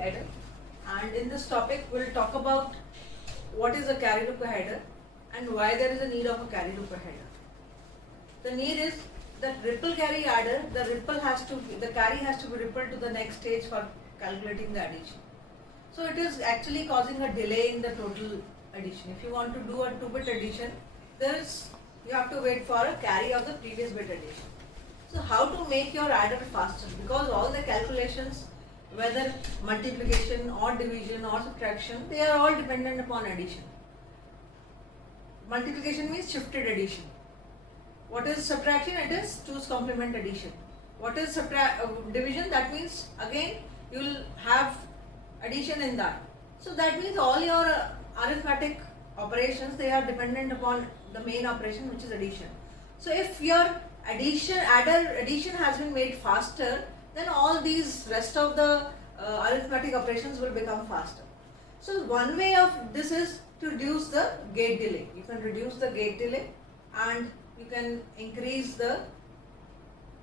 adder, and in this topic we'll talk about what is a carry looper header and why there is a need of a carry looper header. The need is that ripple carry adder, the carry has to be rippled to the next stage for calculating the addition. So it is actually causing a delay in the total addition. If you want to do a 2-bit addition, you have to wait for a carry of the previous bit addition. So how to make your adder faster? Because all the calculations, whether multiplication or division or subtraction, they are all dependent upon addition. Multiplication means shifted addition. What is subtraction? It is 2's complement addition. What is division? That means again you will have addition in that. So that means all your arithmetic operations, they are dependent upon the main operation, which is addition. So if your adder addition has been made faster, then all these rest of the arithmetic operations will become faster. So one way of this is to reduce the gate delay. You can reduce the gate delay and you can increase the,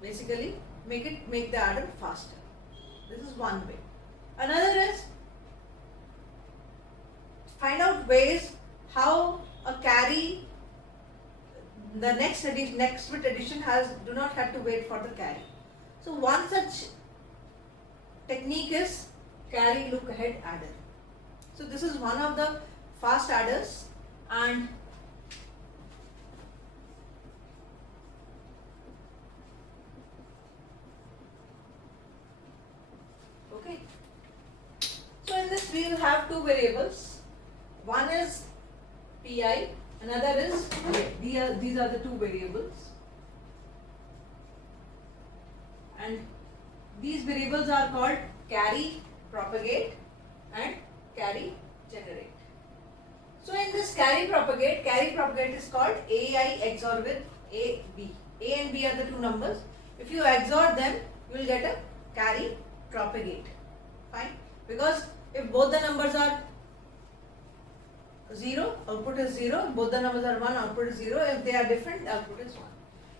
basically make the adder faster. This is one way. Another is find out ways how a carry, the next bit addition do not have to wait for the carry. So one such technique is carry look ahead adder. So this is one of the fast adders, and okay. So in this we will have two variables. One is pi, another is j. These are the two variables, and these variables are called carry propagate and carry generate. So in this carry propagate is called ai XOR with ab. A and b are the two numbers. If you XOR them, you will get a carry propagate. Fine. Because if both the numbers are 0, output is 0. If both the numbers are 1, output is 0. If they are different, output is 1.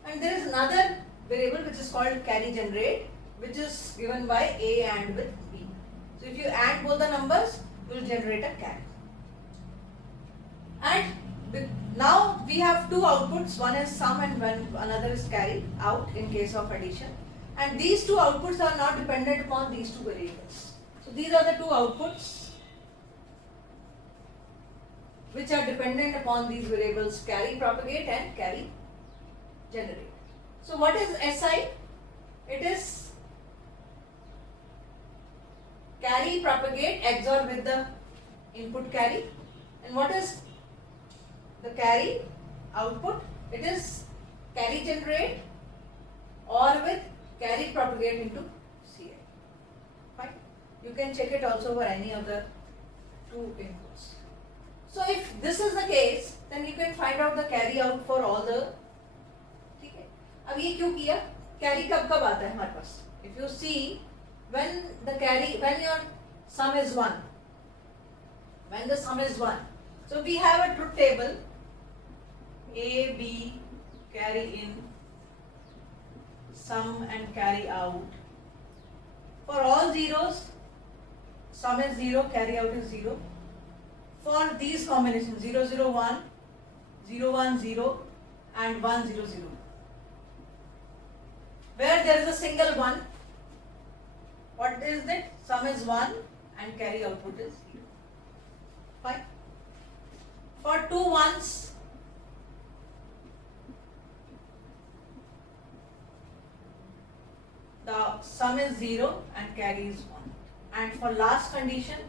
And there is another variable which is called carry generate, which is given by a and with b. So if you add both the numbers, you will generate a carry. And now we have two outputs. One is sum and another is carry out in case of addition. And these two outputs are not dependent upon these two variables. So these are the two outputs which are dependent upon these variables carry propagate and carry generate. So what is SI? It is carry propagate XOR with the input carry. And what is the carry output? It is carry generate or with carry propagate into CI. Fine. You can check it also for any of the two inputs. So if this is the case, then you can find out the carry out for all the. ठीक है? अब ये क्यों किया? Carry कब आता है हमारे पास? If you see, when your sum is 1, when the sum is 1, so we have a truth table. A, B, carry in, sum and carry out. For all zeros, sum is 0, carry out is 0. For these combinations 0, 0, 1, 0, 1, 0 and 1, 0, 0, where there is a single 1, what is it? Sum is 1 and carry output is 0. Fine. For two ones, the sum is 0 and carry is 1. And for last condition,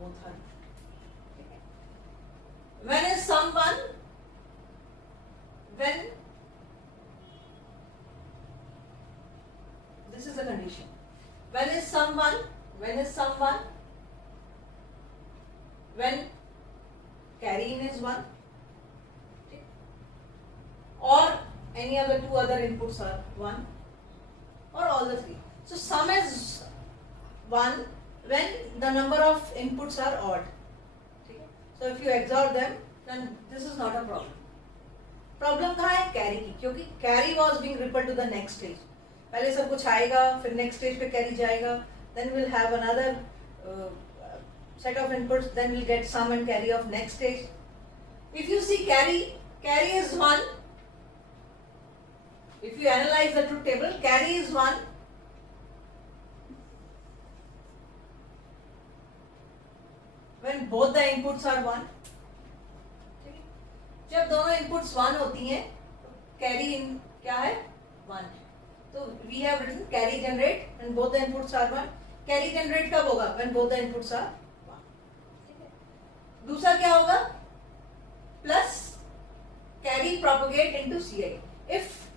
both are. When is sum 1? When this is a condition. When is sum 1? When is sum 1? When carry in is 1. Okay. Or any of the two other inputs are 1. Or all the three. So sum is 1 when the number of inputs are odd. Okay. So if you XOR them, then this is not a problem. Problem कहाँ है? Carry की, क्योंकि carry was being rippled to the next stage. पहले सब कुछ आएगा, फिर next stage पे carry जाएगा, then we'll have another set of inputs, then we'll get sum and carry of next stage. If you see carry is 1. If you analyze the truth table, carry is 1. When both the inputs are 1. जब दोनों inputs 1 होती हैं तो carry in क्या है 1. तो we have written carry generate when both the inputs are 1. Carry generate कब होगा? When both the inputs are 1. दूसरा क्या होगा? Plus carry propagate into Ci. If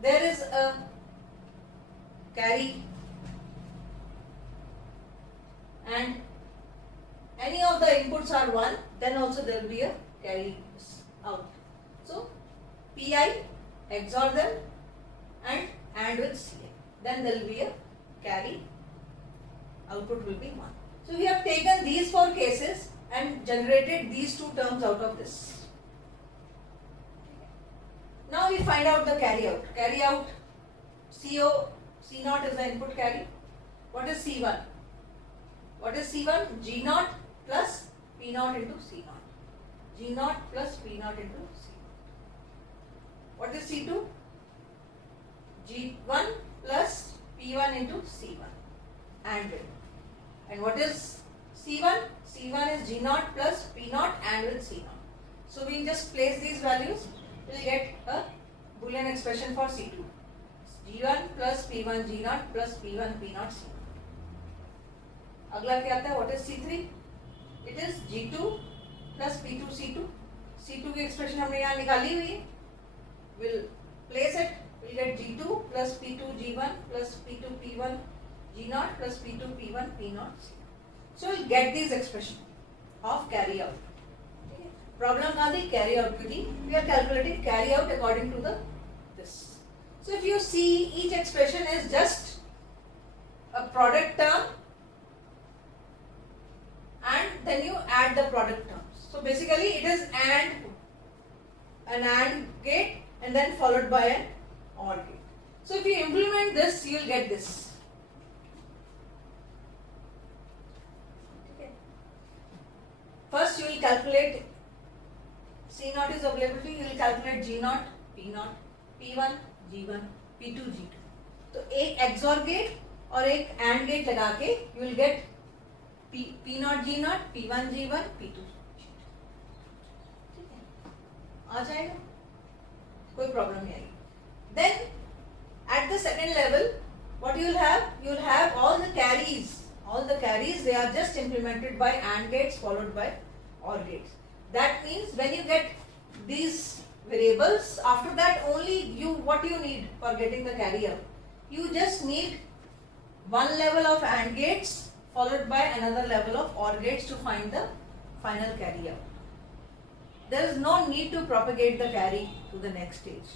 there is a carry and any of the inputs are 1, then also there will be a carry out. So Pi XOR them and AND with Ci. Then there will be a carry. Output will be 1. So we have taken these 4 cases and generated these 2 terms out of this. Now we find out the carry out. Carry out C0 is the input carry. What is C1? What is C1? G0 plus P0 into C0. G0 plus P0 into C0. What is C2? G1 plus P1 into C1. And what is C1? C1 is G0 plus P0 and with C0. So we just place these values. We will get a Boolean expression for C2. G1 plus P1 G0 plus P1 P0 C1. अगला क्या आता है? What is C3? It is G2 plus P2 C2. C2 की expression हमने यहाँ निकाली हुई है. We'll place it. We'll get G2 plus P2 G1 plus P2 P1 G0 plus P2 P1 P0 C. So we'll get these expression of carry out. Problem कहाँ थी? Carry out की थी. We are calculating carry out according to this. So if you see, each expression is just a product term and then you add the product terms. So basically it is an AND gate and then followed by an OR gate. So if you implement this, you will get this. Okay. First you will calculate C0 is available to you. You will calculate G0, P0, P1, G1, P2, G2. तो एक XOR gate और एक AND gate लगा के you will get P0 G0, P1 G1, P2 G2. ठीक है, आ जाएगा, कोई प्रॉब्लम नहीं आएगी. Then at the second level, what you will have? You will have all the carries. All the carries, they are just implemented by AND gates followed by OR gates. That means when you get these variables, after that only what you need for getting the carry out. You just need one level of AND gates followed by another level of OR gates to find the final carry out. There is no need to propagate the carry to the next stage.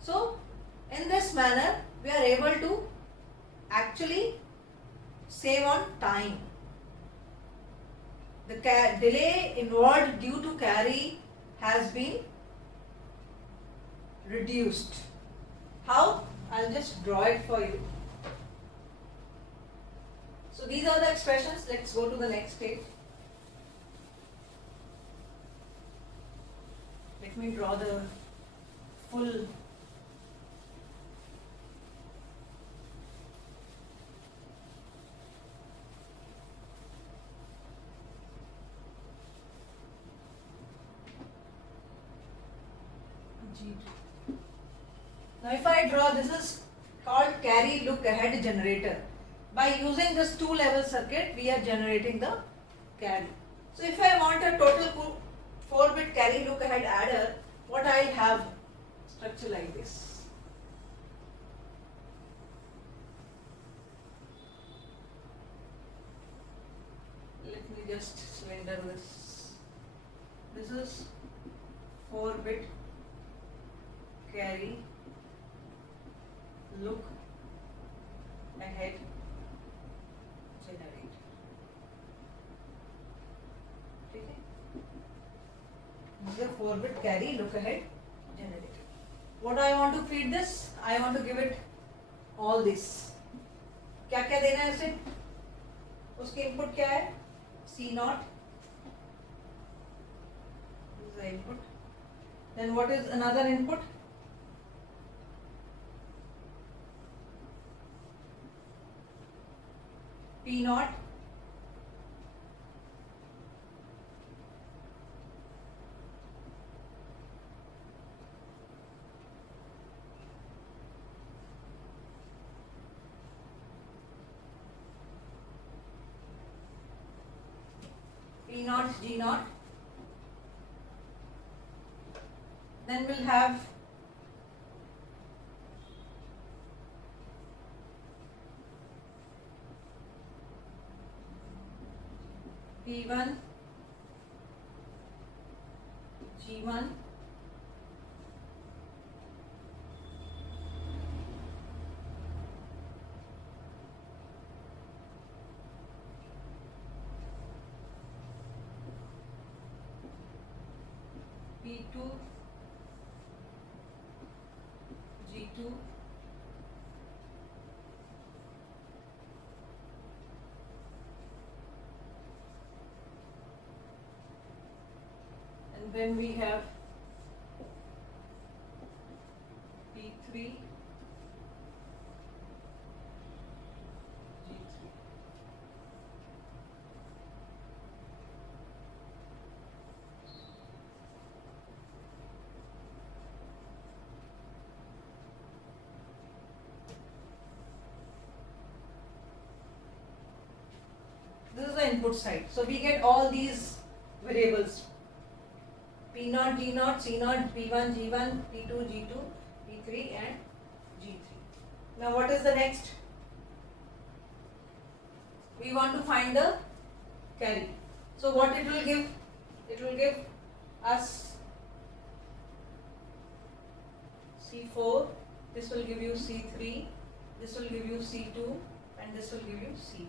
So in this manner, we are able to actually save on time. The delay involved due to carry has been reduced. How? I'll just draw it for you. So these are the expressions. Let's go to the next page. Let me draw the full . Now if I draw, this is called carry look ahead generator. By using this 2-level circuit, we are generating the carry. So if I want a total 4-bit carry look ahead adder, what I have structure like this. Let me just render this. This is 4-bit carry look ahead generate. ठीक है, this is a 4-bit carry look ahead generator. What I want to feed this? I want to give it all this. क्या क्या देना है उसे? उसके input क्या है? C naught. This is the input. Then what is another input? P naught. P naught, G naught. Then we'll have P1, G1, P2, G2, and then we have P3, G3. This is the input side. So we get all these variables. P0, G0, C0, P1, G1, P2, G2, P3 and G3. Now what is the next? We want to find the carry. So what it will give? It will give us C4, this will give you C3, this will give you C2 and this will give you C1.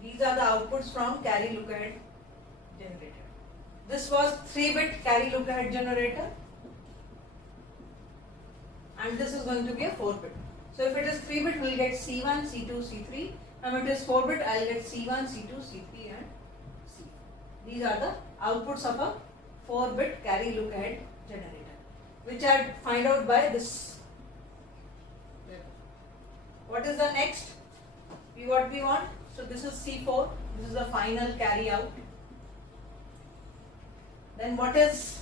These are the outputs from carry look ahead generator. This was 3-bit carry look ahead generator and this is going to be a 4-bit. So if it is 3-bit, we will get C1, C2, C3. If it is 4-bit, I will get C1, C2, C3 and C4. These are the outputs of a 4-bit carry look ahead generator, which I find out by this. What is the next? What we want? So this is C4. This is the final carry out. Then what is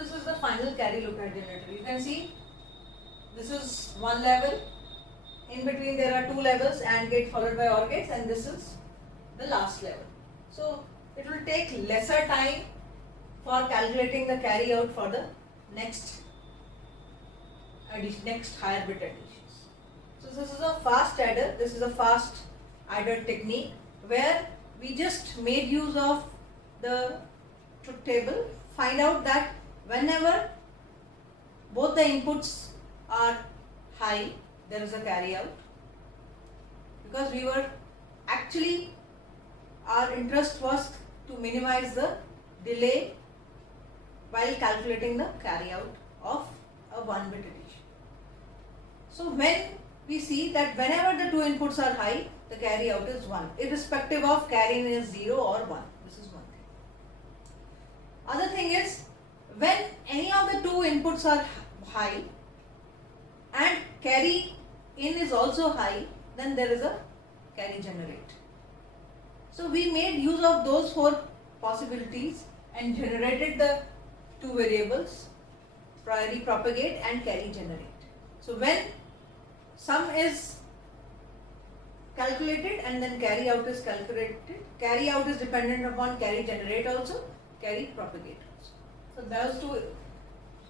this is the final carry look ahead generator. You can see this is one level. In between there are two levels, AND gate followed by OR gates, and this is the last level. So it will take lesser time for calculating the carry out for the next addition, next higher bit additions. So this is a fast adder. This is a fast adder technique where we just made use of the truth table, find out that whenever both the inputs are high, there is a carry out, because we were actually, our interest was to minimize the delay while calculating the carry out of a 1-bit addition. So when we see that whenever the two inputs are high, the carry out is 1, irrespective of carry in is 0 or 1. This is one thing. Other thing is, when any of the two inputs are high and carry in is also high, then there is a carry generate. So we made use of those 4 possibilities and generated the 2 variables carry propagate and carry generate. So when sum is calculated and then carry out is calculated, carry out is dependent upon carry generate also, carry propagate also. So those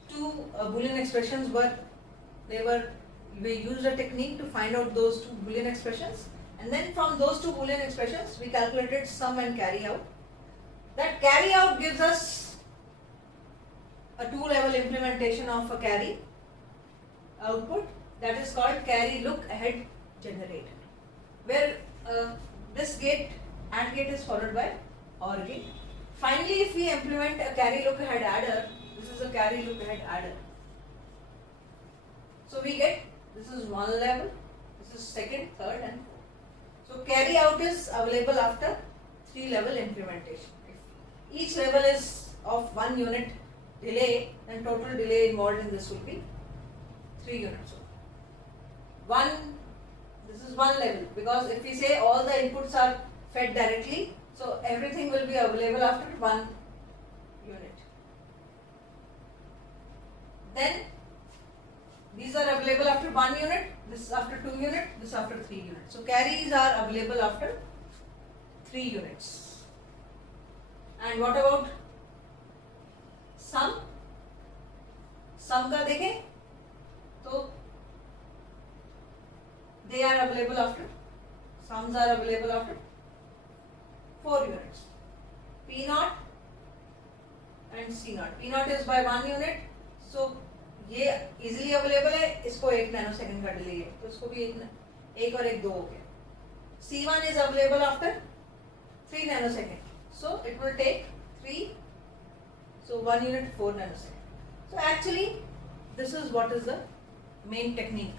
two Boolean expressions we used a technique to find out those two Boolean expressions, and then from those two Boolean expressions we calculated sum and carry out. That carry out gives us a two-level implementation of a carry output, that is called carry look ahead generate, where this gate AND gate is followed by OR gate. Finally, if we implement a carry look ahead adder, this is a carry look ahead adder. So we get, this is one level, this is second, third and fourth. So carry out is available after 3-level implementation. If each level is of 1 unit delay, then total delay involved in this will be 3 units. This is one level, because if we say all the inputs are fed directly, so everything will be available after 1 unit. Then these are available after 1 unit, this after 2 units, this after 3 units. So carries are available after 3 units. And what about sum? Sum का देखें तो they are available after, sums are available after 4 units. P naught and C naught. P naught is by 1 unit, so ये easily available है, इसको 1 nanosecond का delay है, तो इसको भी एक और एक 2 हो गया. C1 is available after 3 nanosecond, so it will take 3, so 1 unit 4 nanosecond. So actually this is what is the main technique.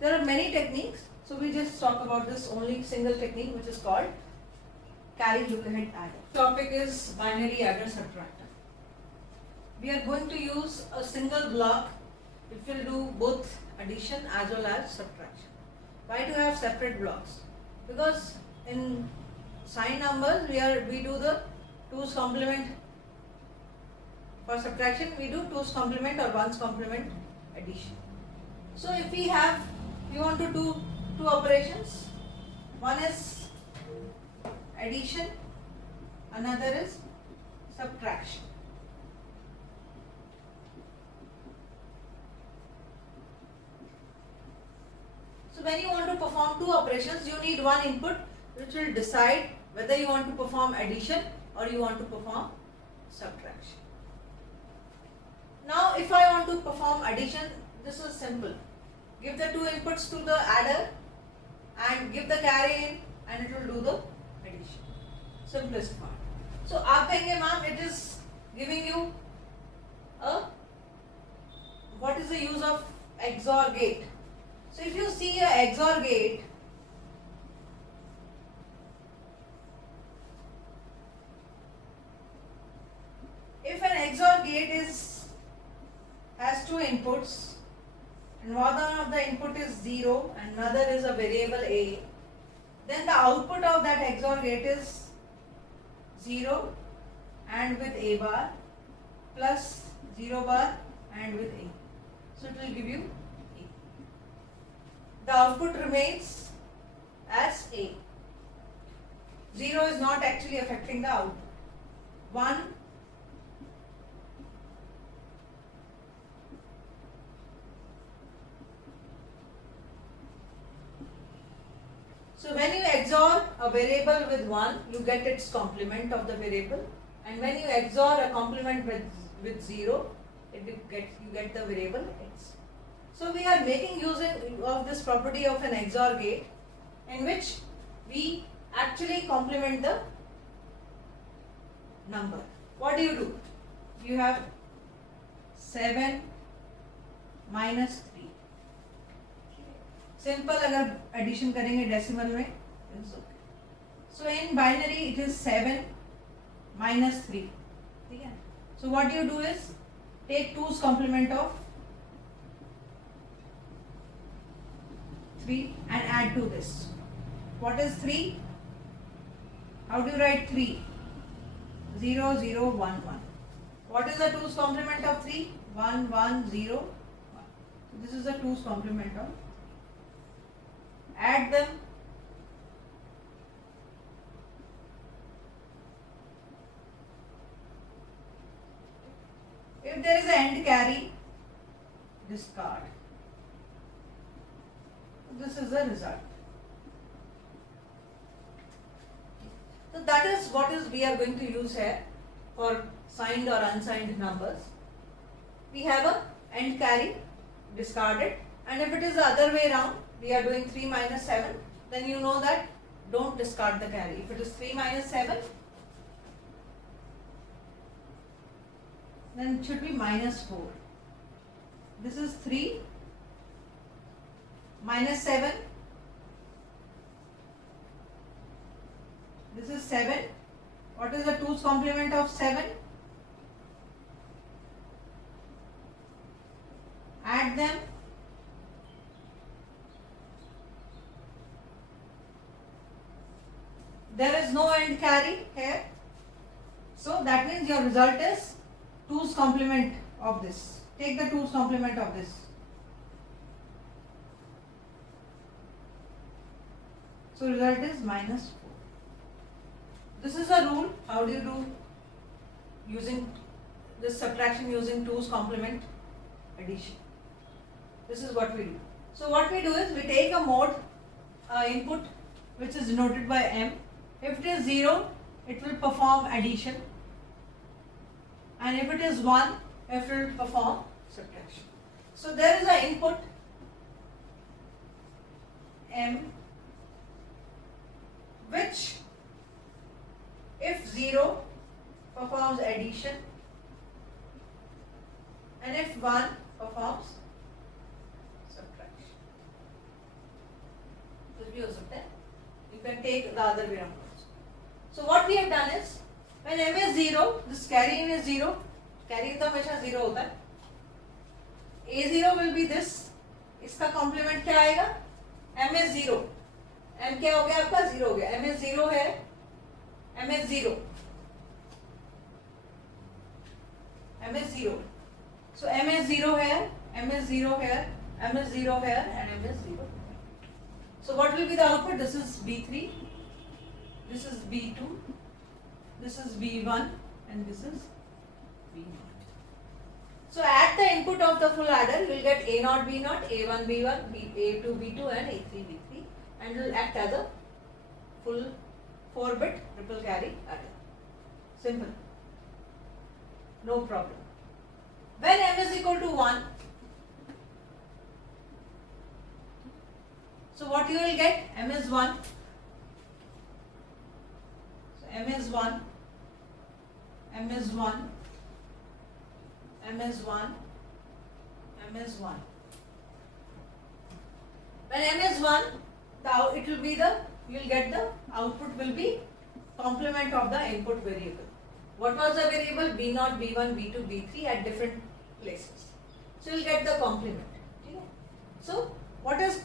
There are many techniques, so we just talk about this only single technique, which is called carry look ahead adder. Topic is binary adder subtractor. We are going to use a single block which will do both addition as well as subtraction. Why to have separate blocks? Because in sign numbers we do the 2's complement. For subtraction we do 2's complement or 1's complement addition. So if we want to do 2 operations, one is addition, another is subtraction. So when you want to perform 2 operations, you need one input which will decide whether you want to perform addition or you want to perform subtraction. Now if I want to perform addition, this is simple. Give the 2 inputs to the adder and give the carry in, and it will do the addition. Simplest part. So आप कहेंगे ma'am, it is giving you what is the use of XOR gate? So if you see a XOR gate, if an XOR gate has 2 inputs, and one of the input is 0 and another is a variable a, then the output of that XOR gate is 0 and with a bar plus 0 bar and with a. So it will give you a. The output remains as a. 0 is not actually affecting the output. 1 So when you XOR a variable with 1, you get its complement of the variable, and when you XOR a complement with 0, you get the variable x. So we are making use of this property of an XOR gate, in which we actually complement the number. What do? You have 7 minus 3. Simple अगर addition करेंगे decimal में, it's okay. So in binary it is 7 minus 3. ठीक है? So what you do is take 2's complement of 3 and add to this. What is 3? How do you write 3? 0, 0, 1, 1. What is the 2's complement of 3? 1 1 0 1. So this is the 2's complement term. Add them. If there is an end carry, discard. This is the result. So that is what is we are going to use here for signed or unsigned numbers. We have a end carry, discard it, and if it is the other way around, we are doing 3 minus 7, then you know that don't discard the carry. If it is 3 minus 7, then it should be minus 4. This is 3 minus 7. This is 7. What is the 2's complement of 7? Add them. There is no end carry here. So that means your result is 2's complement of this. Take the 2's complement of this. So result is minus 4. This is a rule. How do you do using this subtraction using 2's complement addition? This is what we do. So what we do is we take a mode input which is denoted by M. If it is 0, it will perform addition, and if it is 1, it will perform subtraction. So there is an input M which, if 0, performs addition, and if 1, performs subtraction. कुछ भी हो सकता है. You can take the other way around also. So what we have done is, when M is 0, this carry in is 0. Carry तो हमेशा 0 होता है. A0 will be this. इसका complement क्या आएगा? M is 0. M क्या हो गया आपका? 0 हो गया. M is 0 है. M is 0. M is 0. So M is 0 here, M is 0 here, M is 0 here, and M is 0. So what will be the output? This is B3, this is B2, this is B1, and this is B0. So at the input of the full adder, you will get A0 B0, A1 B1, A2 B2, and A3 B3, and will act as a full 4-bit triple carry adder. Simple. No problem. When M is equal to 1, so what you will get? M is 1. So M is 1, M is 1, M is 1, M is 1. When M is 1, it will be the, you will get the output will be complement of the input variable. What was the variable? B0, B1, B2, B3 at different places. So you will get the complement. Okay? So what is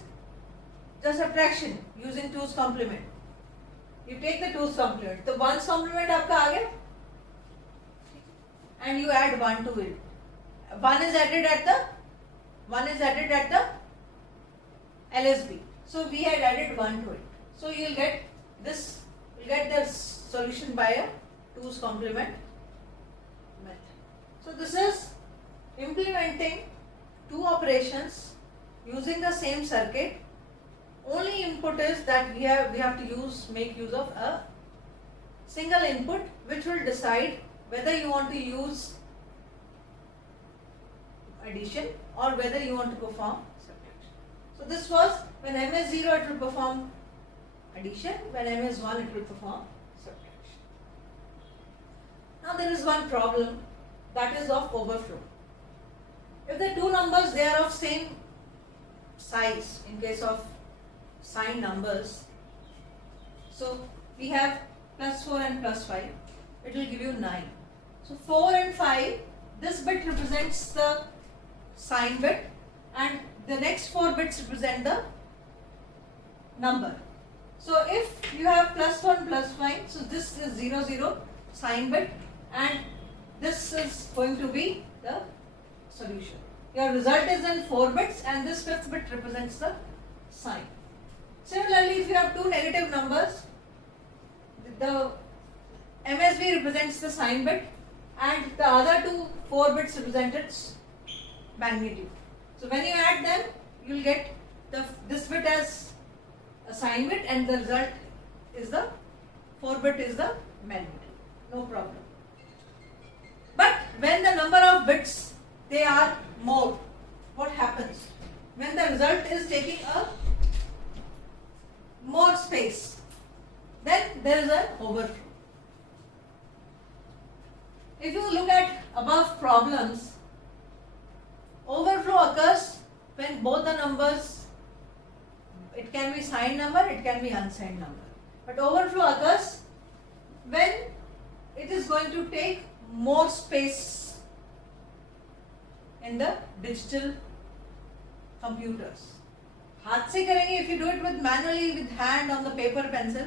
the subtraction using 2's complement? You take the 2's complement. The 1's complement आपका आ गया, and you add 1 to it. 1 is added at the LSB. So we had added 1 to it. So you will get this. You will get the solution by a 2's complement method. So this is implementing two operations using the same circuit. Only input is that we have to make use of a single input which will decide whether you want to use addition or whether you want to perform subtraction. So this was when M is 0, it will perform addition. When M is 1, it will perform subtraction. Now there is one problem, that is of overflow. If the two numbers, they are of same size in case of signed numbers, so we have plus 4 and plus 5, it will give you 9. So 4 and 5, this bit represents the sign bit and the next 4 bits represent the number. So if you have plus 1 plus 5, so this is 0 0 sign bit and this is going to be the solution. Your result is in 4 bits and this 5th bit represents the sign. Similarly, if you have two negative numbers, the MSB represents the sign bit and the other two 4 bits represent its magnitude. So when you add them, you will get this bit as a sign bit and the result is the 4 bit is the magnitude. No problem. But when the number of bits they are more, what happens? When the result is taking a more space, then there is an overflow. If you look at above problems, overflow occurs when both the numbers, it can be signed number, it can be unsigned number. But overflow occurs when it is going to take more space in the digital computers. हाथ से करेंगे, if you do it with manually with hand on the paper pencil,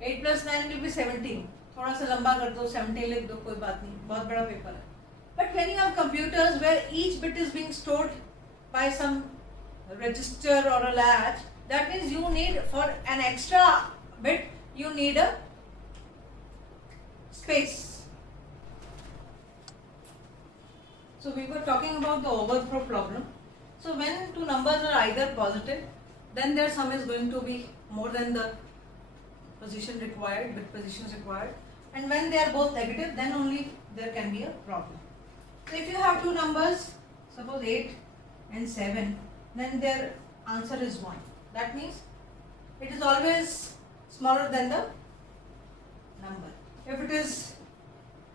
8 plus 9 will be 17. थोड़ा सा लंबा कर दो, 17 लिख दो, कोई बात नहीं, बहुत बड़ा पेपर है. But when you have computers where each bit is being stored by some register or a latch, that means you need, for an extra bit, you need a space. So we were talking about the overflow problem. So when two numbers are either positive, then their sum is going to be more than the position required, bit positions required. And when they are both negative, then only there can be a problem. So if you have two numbers, suppose 8 and 7, then their answer is 1. That means it is always smaller than the number. If it is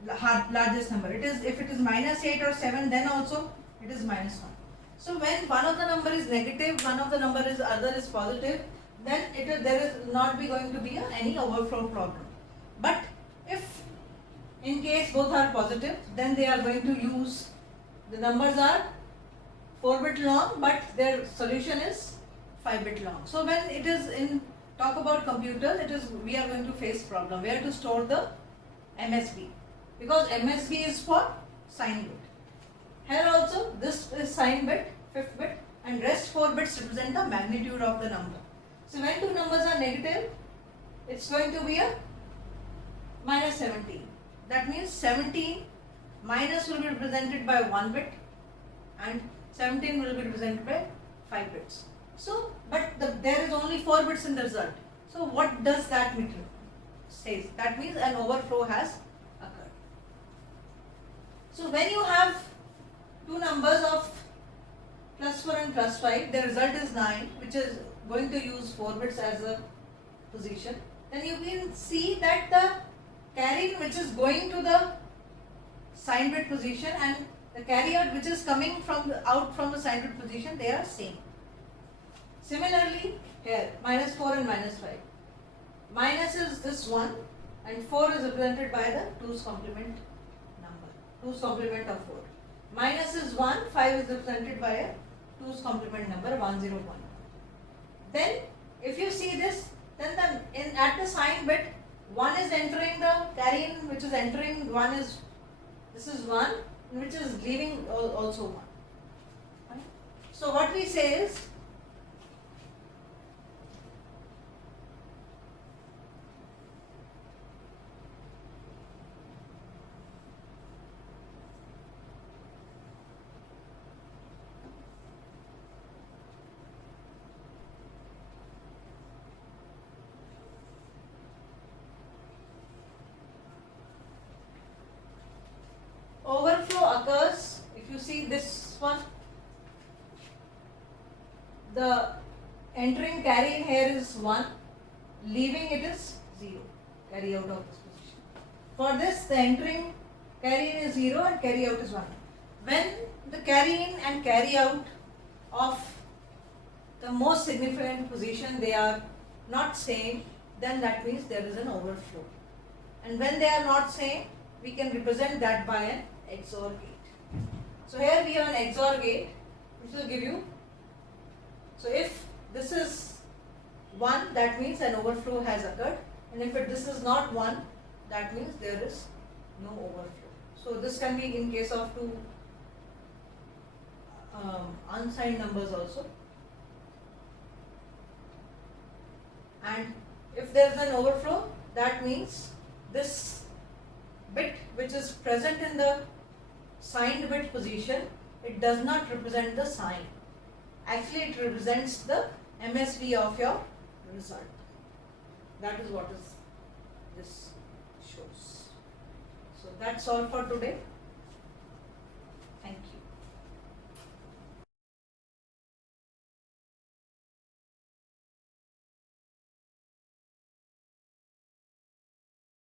largest number, if it is minus 8 or 7, then also it is minus 1. So when one of the number is negative, one of the number is other is positive, then there is not be going to be any overflow problem. But if in case both are positive, then they are going to use, the numbers are 4-bit long, but their solution is 5-bit long. So when it is in talk about computers, we are going to face problem. We have to store the MSB, because MSB is for sign bit. Here also this is sign bit, 5th bit, and rest 4 bits represent the magnitude of the number. So when two numbers are negative, it's going to be a minus 17. That means 17 minus will be represented by 1 bit and 17 will be represented by 5 bits. So, but there is only 4 bits in the result. So what does that mean? Says that means an overflow has occurred. So when you have two numbers of plus 4 and plus 5, the result is 9, which is going to use 4 bits as a position. Then you can see that the carry in which is going to the sign bit position and the carry out which is coming out from the sign bit position, they are same. Similarly, here minus 4 and minus 5. Minus is this one and 4 is represented by the 2's complement number. 2's complement of 4. Minus is 1, 5 is represented by a 2's complement number 101. Then if you see this, then at the sign bit, 1 is entering the carry in, which is entering, this is 1, which is leaving also 1. Right? So what we say is, overflow occurs, if you see this one, the entering carry in here is 1, leaving it is 0, carry out of this position. For this, the entering carry in is 0 and carry out is 1. When the carry in and carry out of the most significant position, they are not same, then that means there is an overflow. And when they are not same, we can represent that by an XOR gate. So here we have an XOR gate which will give you, so if this is 1, that means an overflow has occurred, and if this is not 1, that means there is no overflow. So this can be in case of two unsigned numbers also. And if there is an overflow, that means this bit which is present in the signed bit position, it does not represent the sign. Actually, it represents the MSB of your result. That is what is this shows. So that's all for today.